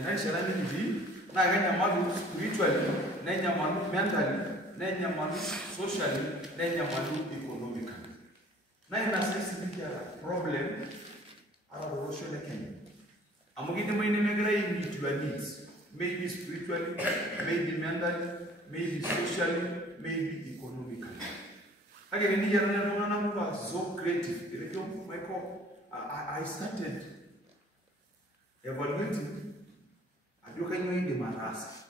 na sharani hivi na ganya malu spiritually na nya malu mentally na nya malu socially na nya malu economically na ina sisi biya problem ara rosho na Kenya amugide mwine megera meet your needs maybe spiritually maybe mentally maybe socially maybe economically again ni jana na mwa so creative ile I started evaluating aduka nyingi marasa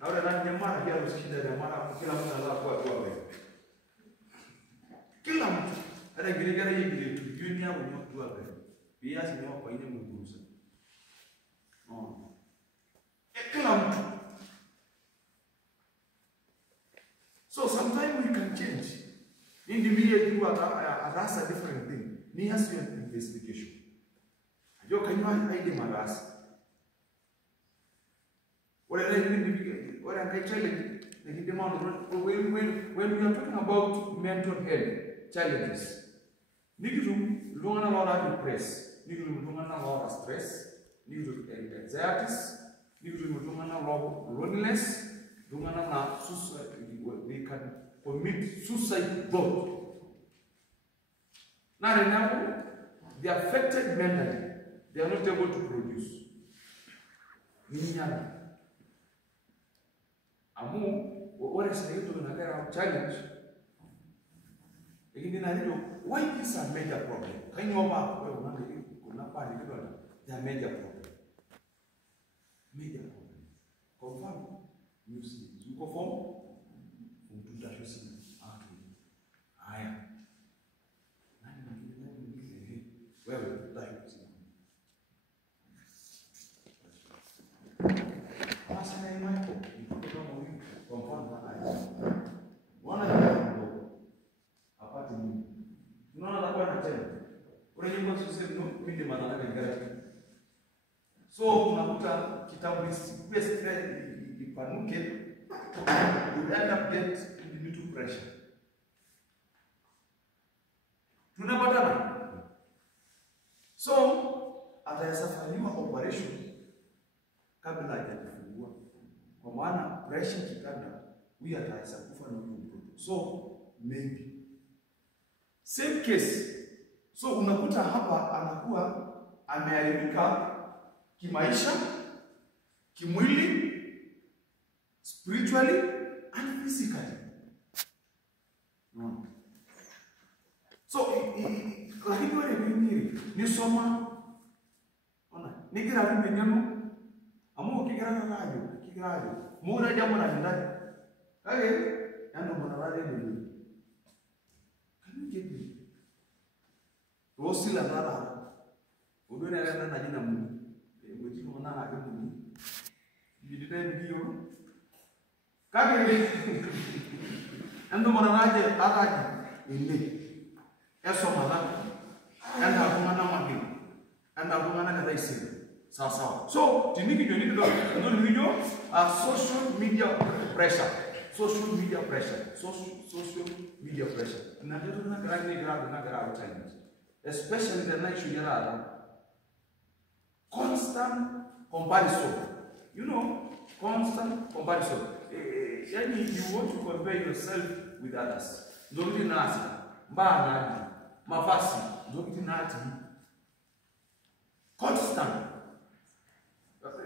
na wale nani mara pia usikida na mara kila mtu anakuwa kwa wewe kila mtu hata giligara yeye tu dunia mtu wa wewe pia sio kwa ile mguruza kila mtu. So sometimes we can change in the media do that's a different thing ni hasi investigation ajo kanywa aide marasa what I can challenge the demand when we are talking about mental health challenges. Nigrum lungana lot of press, nigrum lungana lot of stress, nigrum anxieties, nigrum lungana lot loneliness, lungana na suicide. They can commit suicide thought. Now remember, they are affected mentally. They are not able to produce. Amu, what is the challenge? Why is a major problem? Can you over they are major problem. Major problem. Confirm. You see, you conform. So unakuta kitabu best ipanuke, you end up getting little pressure. Tunapatana. So atayasafanyiwa operation kabla hajafungua. Kwa maana pressure kikanda huyu ataweza kufa na mtoto. So maybe same case. So unakuta hapa anakuwa ameaibika kimaisha, kimwili, spiritually and physically. No. So lakini wale wengine ni soma ona nigira vimenyano amu kigirayo mura jambo na ndani kage yando mwanawale ndio kani kipi rosi la nara udone na jina Mungu ngoji mwana na Mungu bidite ndio kage ando mwanawale ataji ile eso mala anda kumana magi anda kumana na raisi sawa. So tiniki joni ndo video social media pressure na ndio tunagara challenge especially the night shujara constant comparison, you know, constant comparison. Yani you want to compare yourself with others. Ndio nasi mbana mafasi ndio nati constant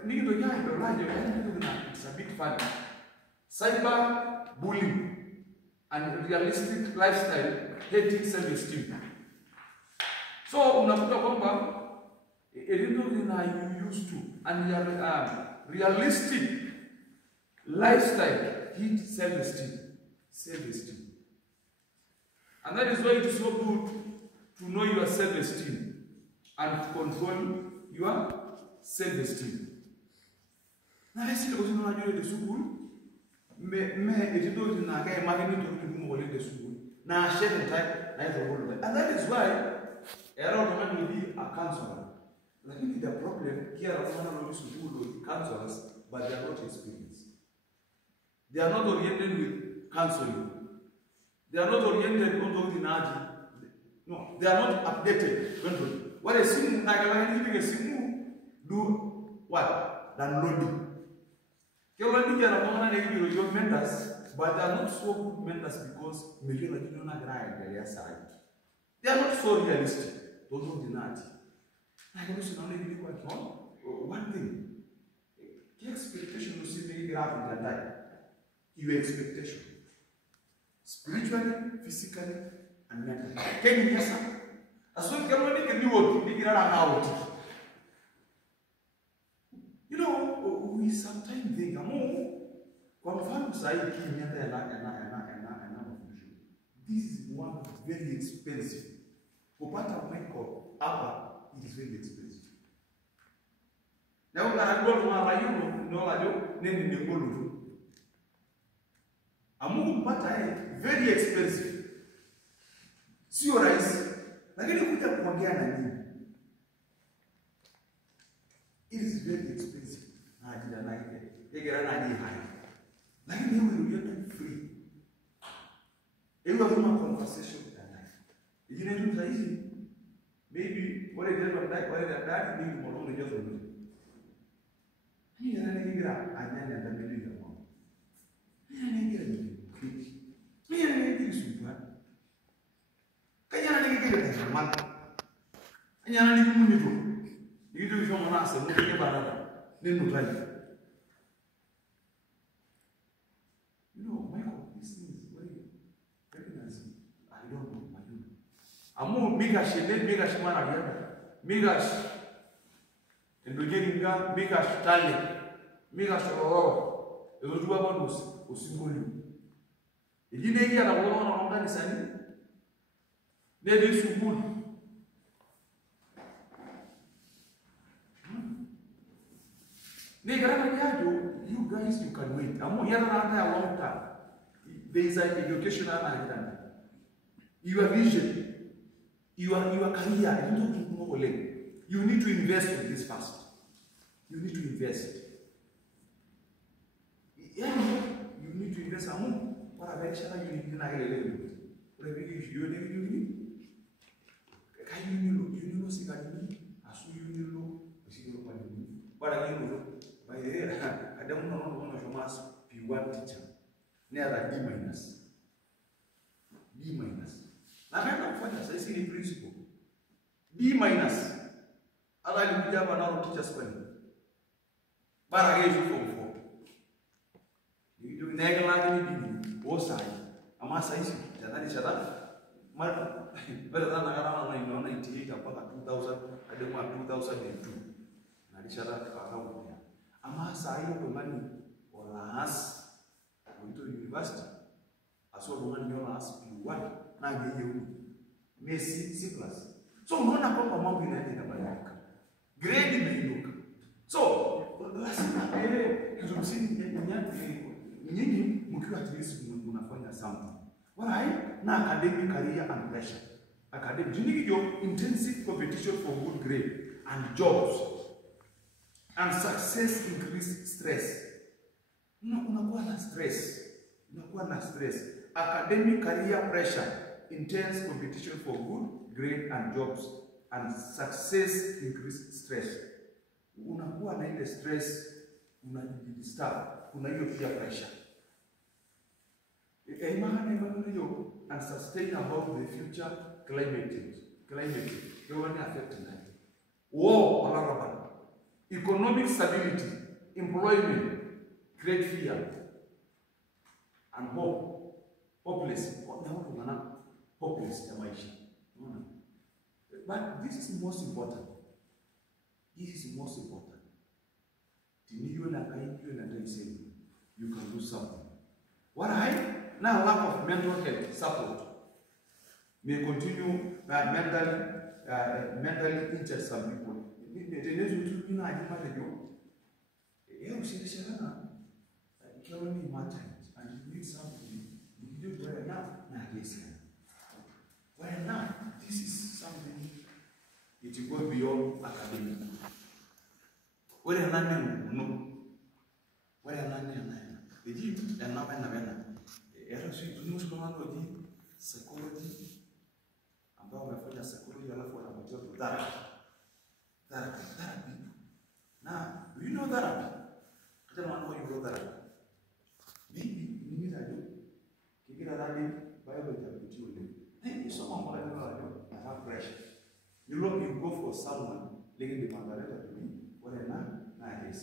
ndio ndio radio it's a bit fun. Cyber bullying and realistic lifestyle hating self-esteem. So unakuta kwamba elimu na you used to and realistic lifestyle hit self-esteem. And that is why it is so good to know your self-esteem and to control your self-esteem. Na hisi leo tunajua ile school me etido na kai magani to mo wale school na share type na hizo wale. And that is why error man will be a counselor. Lakini the problem here are one of school counselors but they are not experienced. They are not oriented with counseling. They are not oriented on the energy. No, they are not updated. What is seen like a simu do what? Downloading. Keloni are among your mentors, but they are not so good mentors because they are not so realistic. Don't deny it. I don't one thing. The expectation you see me grab in their life. Your expectation. Spiritually, physically, and mentally. Can you hear something? As well as can do what you out. You know, we sometimes think, this is one very expensive. For part of my call, it is very expensive. Now, I go to my no, I don't name the Golu. Amu pata very expensive. Sio rahisi. Lakini kuja kuongea na nini? It is very expensive. Najida na ile. Yegera na ni high. Lakini wewe you're free. Ewa kama conversation with that. Ijine tu saizi. Maybe what is that maybe molono just on. Ni yana nigira anyanya ndameli ya mama. Ni yana nigira ni. Ni yana nigira super. Kanyana nigira ni mama. Kanyana nigira munito. Nigira shoma nase mutike barada. Nenu tani. You know, Michael, this thing is very recognizing. I don't know, I don't know. Amu migash ende migash mana riada. Migash Ndogeringa migash tale. Migash oro. Ezojuwa bonus osingoli. Ejine ya na wona na ngani sani. Nedi sukulu. You guys, you can wait. I'm here around a long time. There is an educational agenda. Your vision, your career, you need to invest in this first. You need to invest. Yeah, you need to invest. What a very shall you need by the way, I don't know one of your mass P1 teacher. Never D minus. D minus. Now I don't find us, I see the principle. D minus. I like to have another teacher spelling. But I gave you from 4. You do never like anything, both sides. A mass I see, that is that. Better than around 1998 about 2000, I don't want 2002. Nadishara around. Ama sayo kwemani olas into university aso lumani olas P1 na ngeye Messi C+. So unaona kwamba mambo inaenda kubadilika. Grade imeinuka. So lazima kizungumzini nyinyi mkiwa at least mnafanya something. Alright, na academic career and pressure. Academic you intensive competition for good grade and jobs. And success increase stress. Unakuwa na stress. Unakuwa na stress. Academic career pressure, intense competition for good grade and jobs, and success increase stress. Unakuwa na ile stress, unajidisturb, kuna hiyo peer pressure. And sustain about the future climate change. Climate change. They will affect that. War all around. Economic stability, employment, great fear, and hope. Hopeless. Hopeless. But this is most important. This is most important. You can do something. What now lack of mental health support may continue mentally injure some people. And you need something. You do well enough. Well enough. This is something. It will go beyond academic. Well enough. No. Well enough. The deep and not psychology. Ambao wamefanya psychology alafu wanapatiwa therapy. someone living the Margaret to me, what a man, I guess.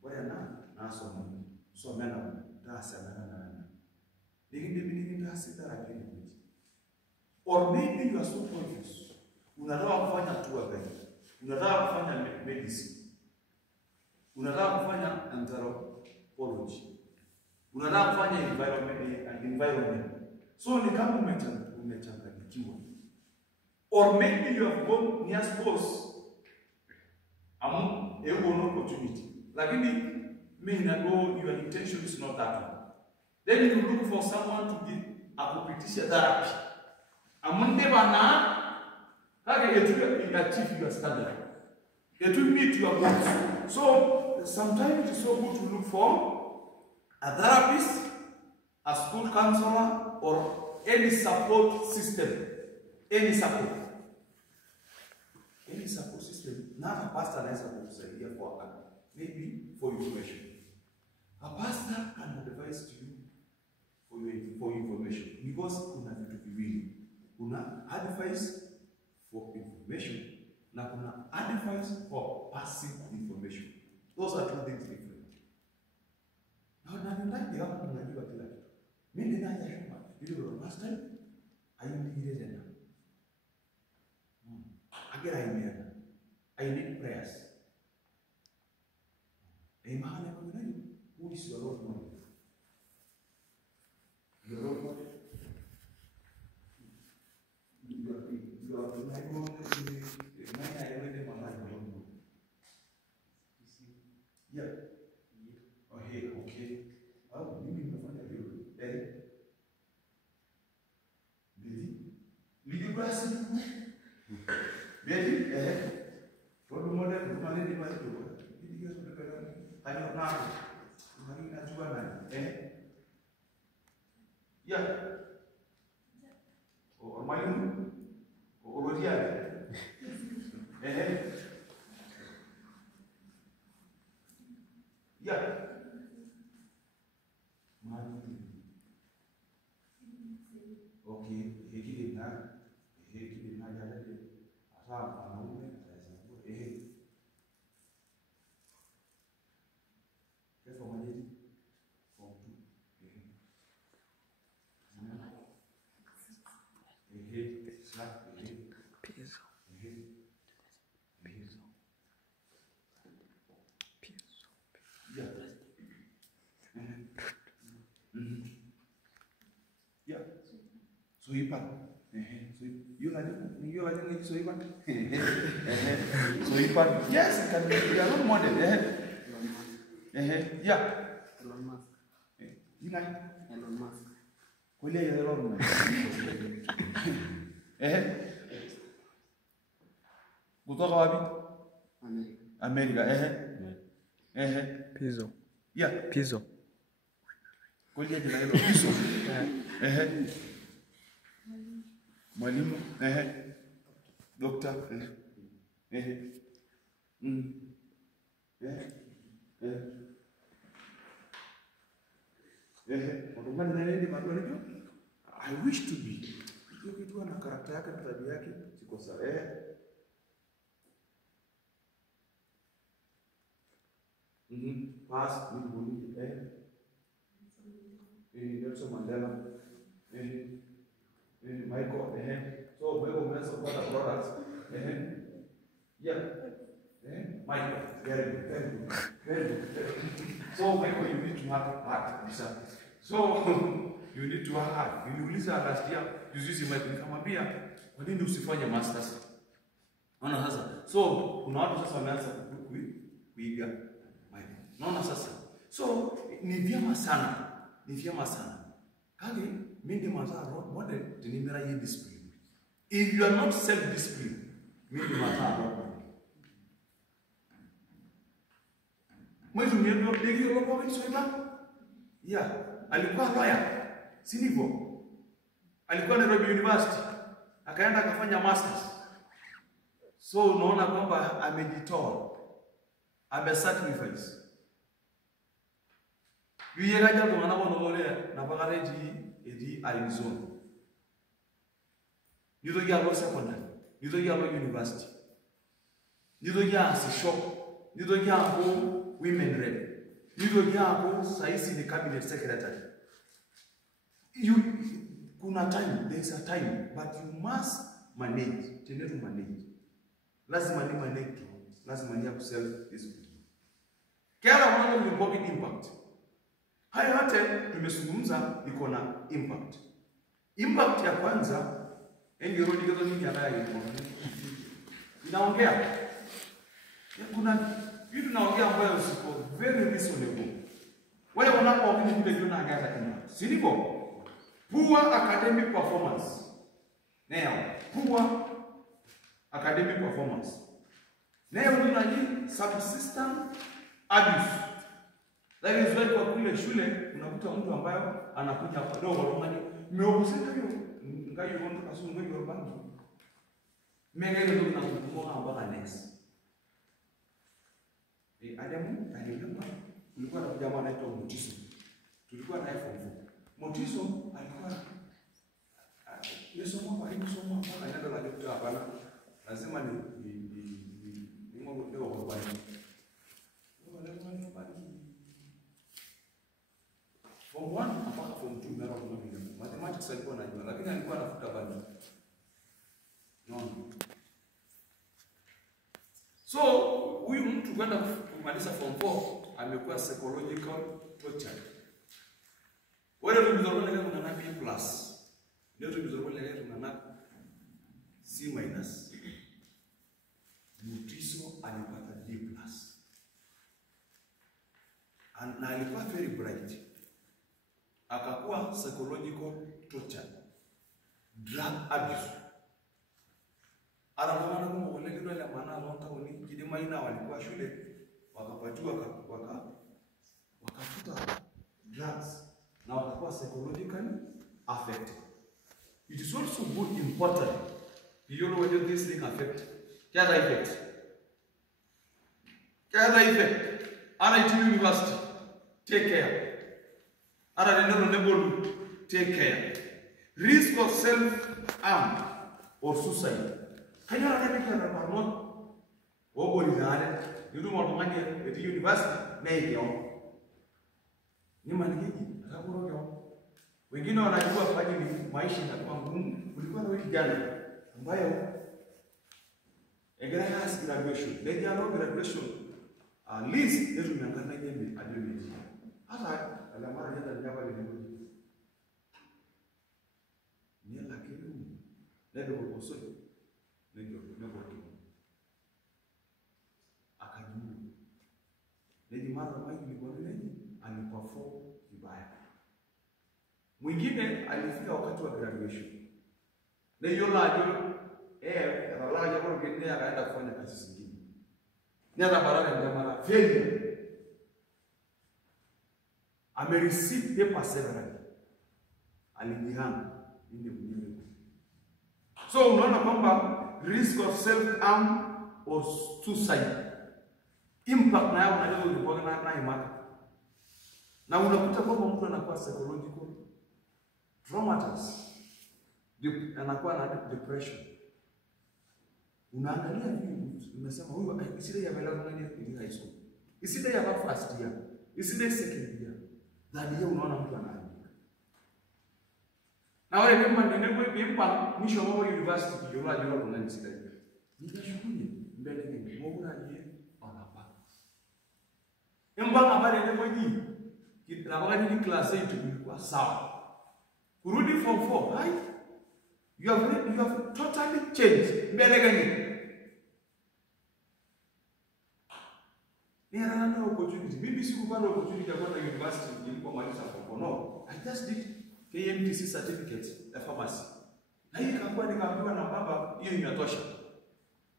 What a man, I saw me. So, man, that's a man. Living the beginning, that's it that I can do. Or maybe you are so confused. Unataka kufanya tour guide. Unataka kufanya medicine. Unataka kufanya anthropology. Unataka kufanya environment. So ni kama umechanganyikiwa. Or maybe you have gone near sports. An opportunity. Lakini your intention is not that one. Then you look for someone to give a competition therapy. Amunde bana kage etu achieve your standard. Etu meet your goals. So sometimes it is so good to look for a therapist, a school counselor, or any support system. Any support system. Now a pastor anaweza kukusaidia kwa maybe for information. A pastor can advise to you for information because kuna vitu viwili. Kuna advice for information na kuna advice for passive information. Those are two things different. Na ndani ya hapo tunajua kila kitu. Mimi ninaanza shamba. Ile last time ayindigire tena. Agera imeana. I need prayers. Imani kwa nini? Who is your role model? Your role model. Yeah. Oh, hey, okay. Oh, you mean the one that you class? Really? Role model, money, the money to work. I don't know. Money not to man. Yeah. Or my own. Or yeah. Yeah. Okay. Yeah. So ipan. So you like so ipan. So ipan. Yes, it can be a role model. Yeah. Elon Musk. You like Elon Musk. Kulia ya Elon Musk. Kutoka wapi? Amerika. Pizzo. Yeah. Pizzo. Kulia jina hilo Pizzo. Mwalimu. Doctor. I wish to be. Kitu na karakta yake na tabia yake siko sawa. Past ni Nelson Mandela. Michael. So we will mention what the products. Yeah. Michael. Very good. So Michael, you need to have heart. So you need to have heart. Niliuliza last year, juzi Michael nikamwambia, kwa nini usifanye masters? Unaona sasa. So kuna watu sasa wameanza kuiga Michael. Unaona sasa. So ni vyema sana. Kage mimi maza role model tinimera hii discipline. If you are not self-disciplined, mimi maza role model. Mwezu ndio ndio kwa wiki sasa. Yeah, alikuwa lawyer. Si ndivyo? Alikuwa Nairobi University. Akaenda akafanya masters. So unaona kwamba amejitoa. Amesacrifice. Yuyega jato manabo nomolea na pagareji edi Arizona. Yudo yalo secondary, yudo yalo university. nitoki aas shop, nitoki aaku women rep, nitoki aaku saisi ni cabinet secretary. Kuna time, there is a time, but you must manage. Tenetu manage. Lazima ni manage. Lazima ni self discipline. Kila mmoja ni pocket impact. Haya yote tumezungumza iko na impact. Impact ya kwanza ndio rudi kidogo nyingi anayo inaongea. Kuna vitu naongea ambayo siko very reasonable. Wale wanapoongea vile vile naangaza kama. Si ndivyo? Poor academic performance. Now, poor academic performance. Now tunaji subsistence abuse. That is why kwa kule shule unakuta mtu ambayo anakuja hapa dogo ngani meobusika hiyo ngayo ndo kasu ngayo bangi. Mengine ndio tunakumbuka mpaka next. Adamu aliyekuwa kulikuwa na jamaa anaitwa Motiso. Tulikuwa naye form 4. Motiso alikuwa yesoma kwa hiyo somo mpaka nenda la dokta hapana. Lazima ni Mungu ndio kwa kwani. Form 1 mpaka form 2 mara kwa mmoja. Mathematics alikuwa anajua lakini alikuwa anafuta bado. No. So, huyu mtu kwenda kumaliza form 4 amekuwa psychological torture. Wale tumezorona leo kuna B+. Leo tumezorona leo kuna C-. Motiso alipata D+. Na alikuwa very bright. Akakuwa psychological torture. Drug abuse. Anaona kama wale ndio wale maana anaota wani kidima ina walikuwa shule wakapatiwa wakafuta drugs na wakakuwa psychologically affected. It is also good important you know whether this thing affect kada effect RIT University take care ara neno nebo take care risk of self harm or suicide. Kanya na kile na parmot ogo lidare yudu mwanamani at university na hiyo ni maniki akakuro kwa wengine wanajua kwa ajili maisha na kwa ngumu. Kulikuwa na wiki jana ambayo egrehas graduation lady alo graduation at least yetu miangana yembe adoni hata ala mara yenda njaba ile ni lakini ndio kwa sio ndio akajibu lady mara maji ilikuwa nini aliperform vibaya. Mwingine alifika wakati wa graduation na hiyo lajo alaja kwa ngine akaenda kufanya kazi zingine ni atabaraka ndio mara failure amereceive paper several alijihanga ndio mwenyewe. So unaona kwamba risk of self harm or suicide impact na yao ndio ilikuwa na imani. Na unakuta kwamba mtu anakuwa psychological traumatized, anakuwa na depression. Unaangalia hivi unasema huyu isile ya bela ngani high school. Isile ya first year, isile second year. Ndio unaona mtu anaandika. Na wale kama ndio kwa mwisho wa university ndio unajua kuna nini sasa. Ninashukuru mbele ni Mungu ndiye anapa. Mbanga bale ndio mwenyewe. Na wakati ni class 8 tulikuwa sawa. Kurudi form 4, right? You have totally changed. Mbele gani? Ni ana opportunity. Mimi sikupata opportunity ya kwenda university nilipomaliza form 4. No, I just did KMTC certificate ya pharmacy. Na hii nikaambiwa na baba hiyo inatosha.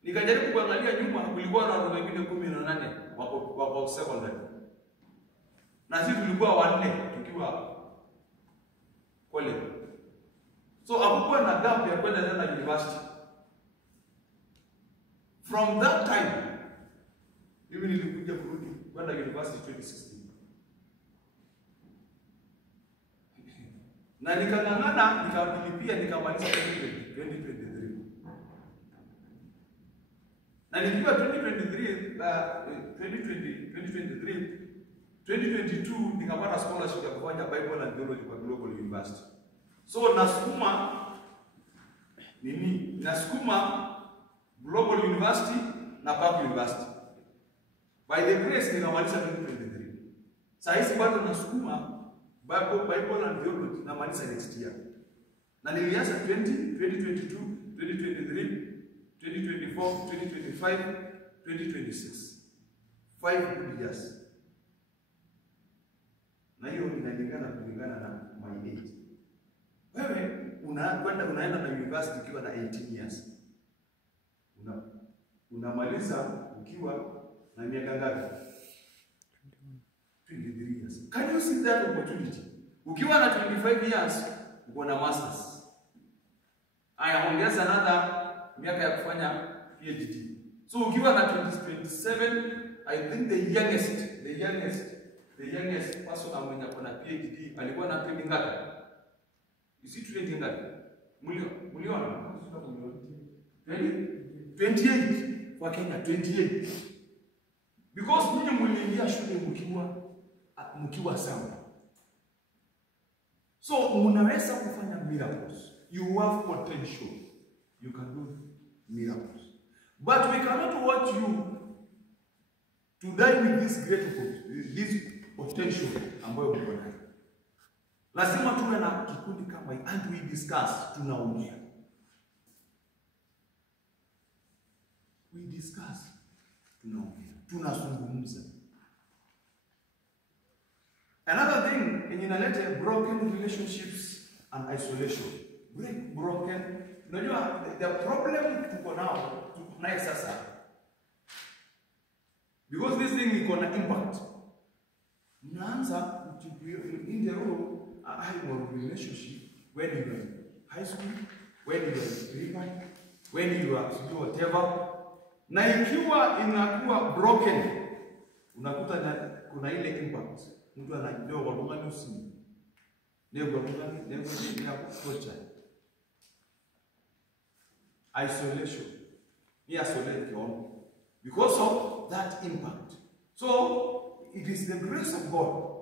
Nikajaribu kuangalia nyuma kulikuwa na watu wengine 18 wako secondary. Na sisi tulikuwa wanne tukiwa college. So hakukuwa na gap ya kwenda tena university. From that time mimi nilikuja kurudi kwenda university 2016. Na nikang'ang'ana nikabilipia nikamaliza 2023. Na nikiwa 2022 nikapata scholarship ya kufanya Bible and Theology kwa Global University. So nasukuma Global University na Park University. By the grace nikamaliza 2023. Sasa hizi bado nasukuma Bible and Theology na maliza next year. Na nilianza 2022, 2023, 2024, 2025, 2026. 5 good years. Na hiyo inalingana kulingana na my age. Wewe unaenda na university ukiwa na 18 years. Unamaliza ukiwa na miaka ngapi? 23 years. Can you see that opportunity? Ukiwa na 25 years uko na masters. Aya, ongeza another miaka ya kufanya PhD. So ukiwa na 27, I think the youngest person ambaye akona PhD alikuwa na 20 ngapi? Is it 20 ngapi? Milioni? 28 kwa Kenya, 28. Because ninyi mliingia shule mkiwa sawa. So mnaweza kufanya miracles. You have potential. You can do miracles. But we cannot watch you to die with this potential ambayo uko nayo. Lazima tuwe na kikundi kama hii and we discuss, tunaongea. We discuss, tunaongea, tunazungumza. Another thing inaleta broken relationships and isolation. Broken. Unajua the problem tuko nayo sasa. Because this thing is gonna impact. Unaanza in the role of relationship when you are in high school, when you are in primary, when you are whatever. Na ikiwa inakuwa broken, unakuta kuna ile impact. Mtu anajua kwa nusu. Ndio kutocha. Isolation. He isolated you because of that impact. So it is the grace of God.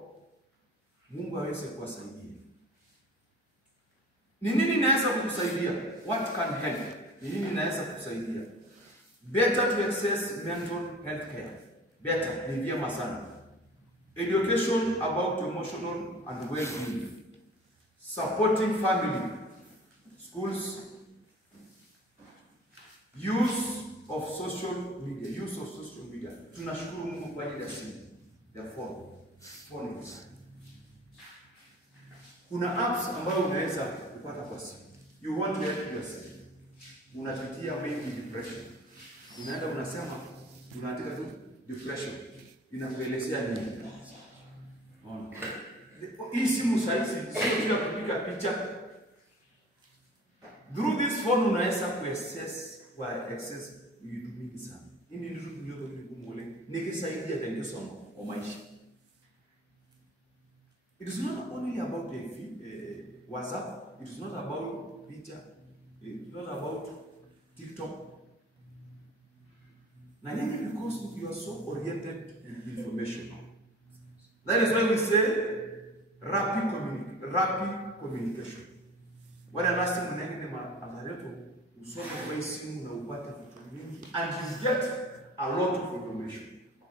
Mungu aweze kuwasaidia. Ni nini naweza kukusaidia? What can help? Ni nini naweza kukusaidia? Better to access mental health care. Better ni vyema sana. Education about emotional and well-being. Supporting family, schools, use of social media. Tunashukuru Mungu kwa ajili ya simu, ya phone. Kuna apps ambayo unaweza kupata kwa simu. You want to help yourself. Unapitia maybe depression. Unaenda unasema, unaandika tu depression. Inakuelezea nini? Hii simu saizi sio kila kupiga picha. Through this phone unaweza access vitu mingi sana. Hii ndio ndio kumwole. Nikisaidia tena somo kwa maisha. It is not only about WhatsApp, it is not about picture, it is not about TikTok. Now, because you are so oriented in information. That is why we say rapid communication. When I'm asking them usome kwa simu na upate vitu vingi and you get a lot of information.